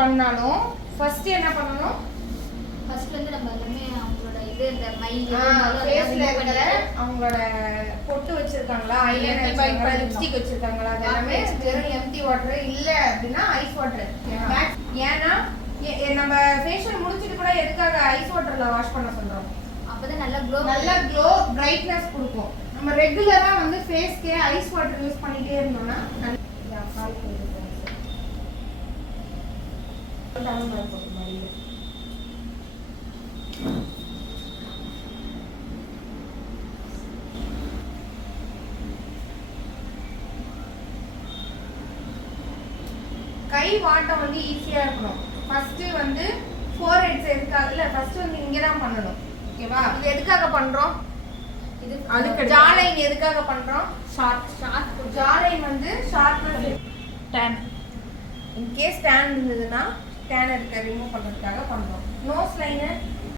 பண்ணாலும் ஃபர்ஸ்ட் என்ன பண்ணனும்? ஃபர்ஸ்ட் வந்து நம்ம எல்லாமே அவங்களோட இது இந்த மை ஃபேஸ்ல இருக்கிற அவங்களோட பொட்டு வச்சிருக்காங்களா, ஐலைனர் வச்சிருக்காங்களா, லிப்ஸ்டிக் வச்சிருக்காங்களா அதெல்லாமே வெறும் எம்டி வாட்டர் இல்ல அப்படினா ஐஸ் வாட்டர். ஏன்னா நம்ம ஃபேஷியல் முடிச்சிட்டு கூட எதுக்காக ஐஸ் வாட்டர்ல வாஷ் பண்ண சொல்றோம்? அப்பதான் நல்ல க்ளோ பிரைட்னஸ் கொடுக்கும். நம்ம ரெகுலரா வந்து ஃபேஸ்க்கு ஐஸ் வாட்டர் யூஸ் பண்ணிட்டே இருந்தோம்னா கை வாட்டம் வந்து ஈஸியா இருக்கணும். ஃபர்ஸ்ட் வந்து ஃபோர் ஹெட்ஸ் எதுக்காக இல்ல, ஃபர்ஸ்ட் வந்து இங்க தான் பண்ணணும். ஓகேவா? இது எதுக்காக பண்றோம்? இது அதுக்கு ஜாலைன் எதுக்காக பண்றோம்? ஷார்ட் ஜாலைன் வந்து sharpness tan. In case tan இருந்ததுன்னா டேன் இருக்க ரிமூவ் பண்றதுக்காக பண்றோம்.